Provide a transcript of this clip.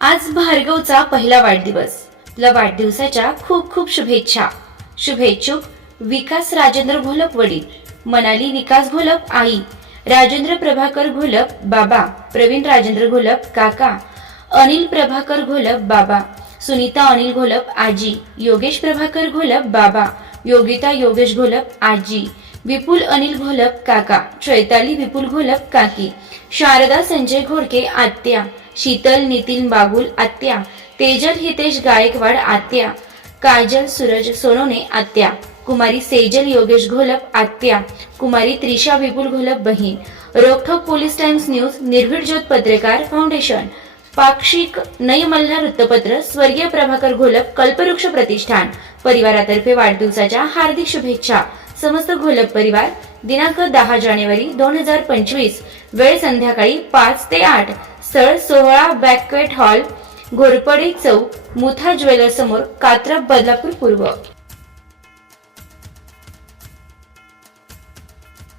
आज भार्गवचा पहिला वाढदिवस. तुला वाढदिवसाच्या खूप खूप शुभेच्छा. शुभेच्छुक विकास राजेंद्र घोलप वडील मनाली विकास घोलप आई राजेंद्र प्रभाकर घोलप बाबा प्रवीण राजेंद्र घोलप काका अनिल प्रभाकर घोलप बाबा सुनीता अनिल घोलप आजी योगेश प्रभाकर घोलप बाबा योगिता योगेश घोलप आजी विपुल अनिल घोलप काका चैताली विपुल घोलप काकी शारदा संजय घोडके आत्या. शीतल नितीन बागुल आत्या. तेजल हितेश गायकवाड आत्या. काजल सूरज सोनोने आत्या. कुमारी सेजल योगेश घोलप आत्या. कुमारी त्रिशा विपुल घोलप बहीण. रोखोक पोलीस टाइम्स न्यूज निर्भीड ज्योत पत्रकार फाउंडेशन. पाक्षिक नय मल्हार वृत्तपत्र स्वर्गीय प्रभाकर घोलप कल्पवृक्ष प्रतिष्ठान. परिवारातर्फे वाढदिवसाच्या हार्दिक शुभेच्छा. समस्त घोलप परिवार दिनांक दहा जानेवारी दोन हजार पंचवीस वेळ संध्याकाळी पाच ते आठ. स्थळ सोहळा बॅकवेट हॉल घोरपडे चौक मुथा ज्वेलर समोर कात्रप बदलापूर पूर्व.